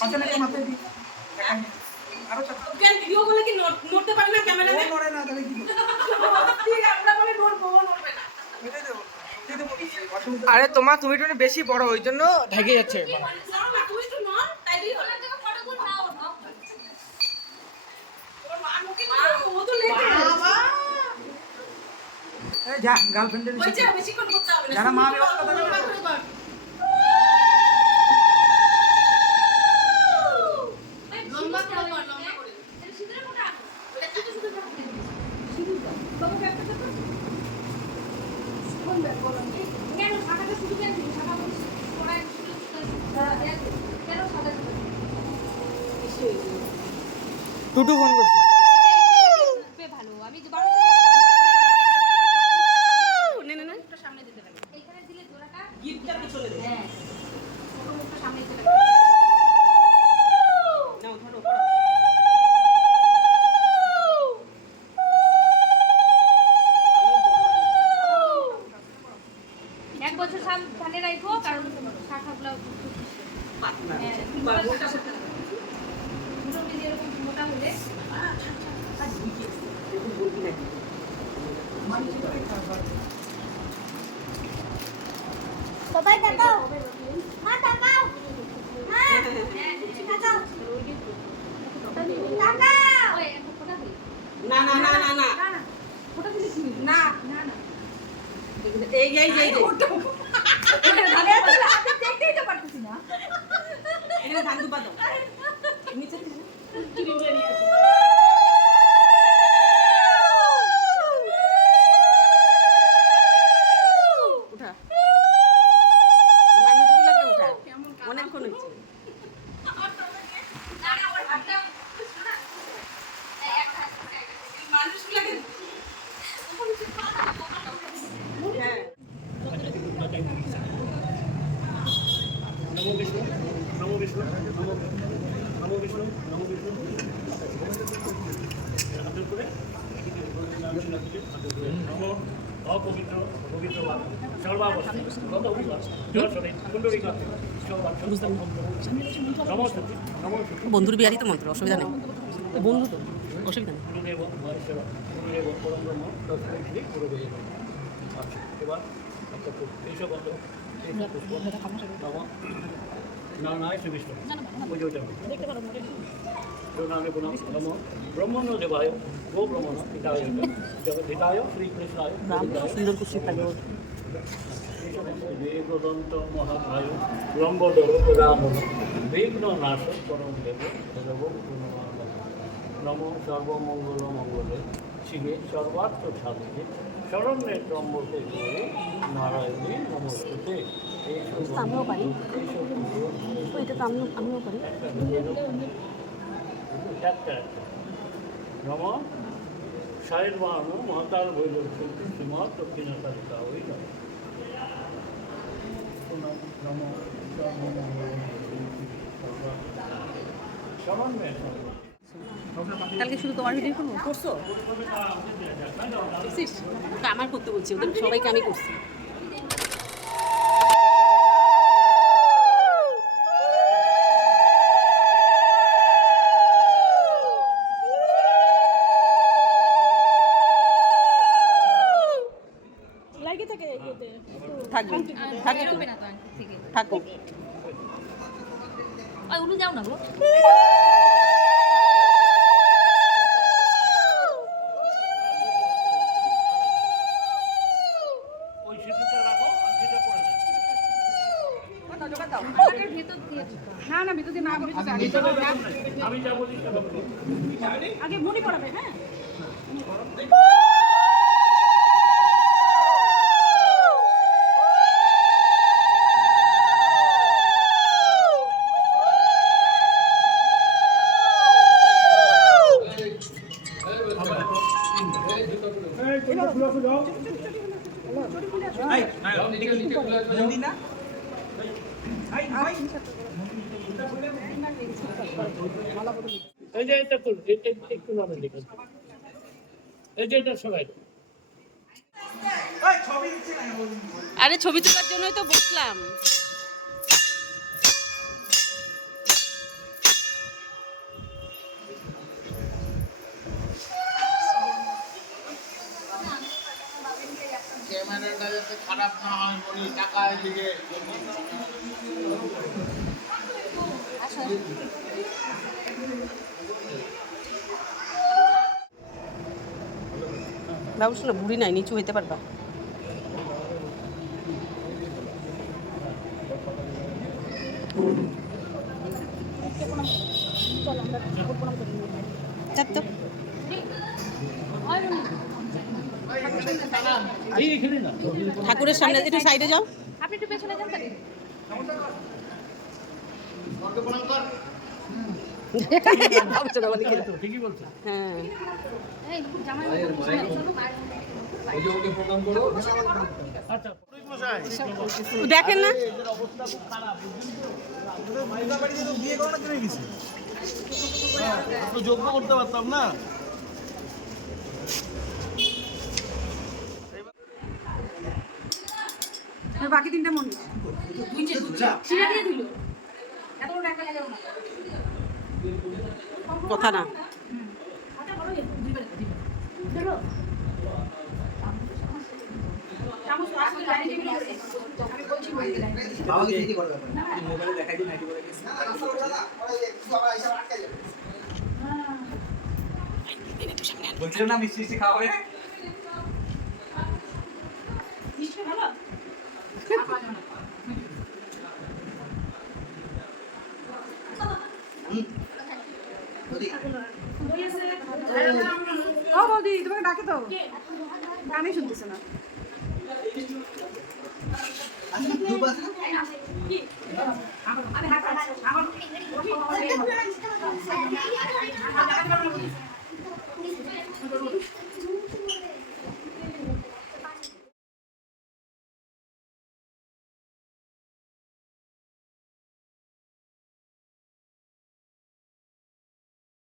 মাথায় দিই আরও কেন ভিডিও করলে কি নড়তে পারে না ক্যামেরাতে? ও নড়ে না তাহলে কি ঠিক আমরা বলে নড়বো ও নড়বে না। এটাই দেবো দিয়ে দেবো অসুবিধা আরে তোমার তুমি একটু বেশি বড় ওই জন্য ঢেকে যাচ্ছে। নড় না তুই একটু নড় টুটু ফোন করছে ভালো আমি যে নে, নে, নে। সামনে দিতে পারি এখানে দিলে জোড়াটা গিফটটাকে চলে দে। হ্যাঁ ছোট মুখটা সামনে দিতে নাও, ধরো, করো। এক বছর সাবধানে রাখব কারণ শাখাগুলো হ্যাঁ এরকম মোটা হলে। সবাই তাকাও মা তাকাও মা ফোটা দিই। না না না না না। না না না না। না এই এই। দেখতেই তো না। দাও নিচে অপবিত্র পবিত্র বা সর্বাবস্থা বন্ধুর বিয়ারই তো মন্ত্র অসুবিধা নেই। বন্ধু তো অসুবিধা নেই। আচ্ছা এবার এইসব বন্ধ। না না বিষ্ণু ওই ওইটা নামে পুনঃ নম ব্রহ্মণ দেবায় গো ব্রহ্মণ হিতায় হিতায় শ্রীকৃষ্ণায় সুন্দর কুশি থাকবে বেগদন্ত মহাভায় লম্বদর রাম বিঘ্ন নাশ পরম দেব দেব নম সর্বমঙ্গল মঙ্গলে শিবে সর্বার্থ সাধকে শরণ্যে ত্রম্বকে গৌরে নারায়ণী পারি। এটা তো আমিও নম। সাহের বাহানু তালিকা ওই নম নম কালকে শুধু তোমার ভিডিও করব? করছ? আমার করতে বলছি ওদের সবাইকে আমি করছি। থাকবে থাকবে। থাকুক উনু যাও না গো। না না ভিতর দিয়ে না। আমি আগে মনে পড়াবে হ্যাঁ। এই যে এটা করুন এ- এ- একটু নামে লিখুন। এই যে এটা সবাই। আরে ছবি তোলার জন্যই তো বসলাম। ব্যবস্থা না বুড়ি নাই নিচু হইতে পারবা। চার তো এই এখানে না ঠাকুরের সামনে একটু সাইডে যাও। আপনি একটু পেছনে যান তাহলে তো ঠিকই বলছো। হ্যাঁ এই জামাই আচ্ছা দেখেন না। তো যোগ্য করতে পারতাম না। বাকি তিনটা মনে শিরা দিয়ে দিল। এত বড় একটা লাগে না কথা না। চামচ আসলে ডাইনিং টেবিলে আছে আমি বলছি বলতে ডাইনিং বাবাকে কি করে ব্যাপার। মোবাইলে দেখাই দিন নাইটি করে গেছে। বলছিল না মিষ্টি মিষ্টি খাওয়া হবে? মিষ্টি ভালো? ও বৌদি তোমাকে ডাকে তো। গানই শুনতেছে না। আমি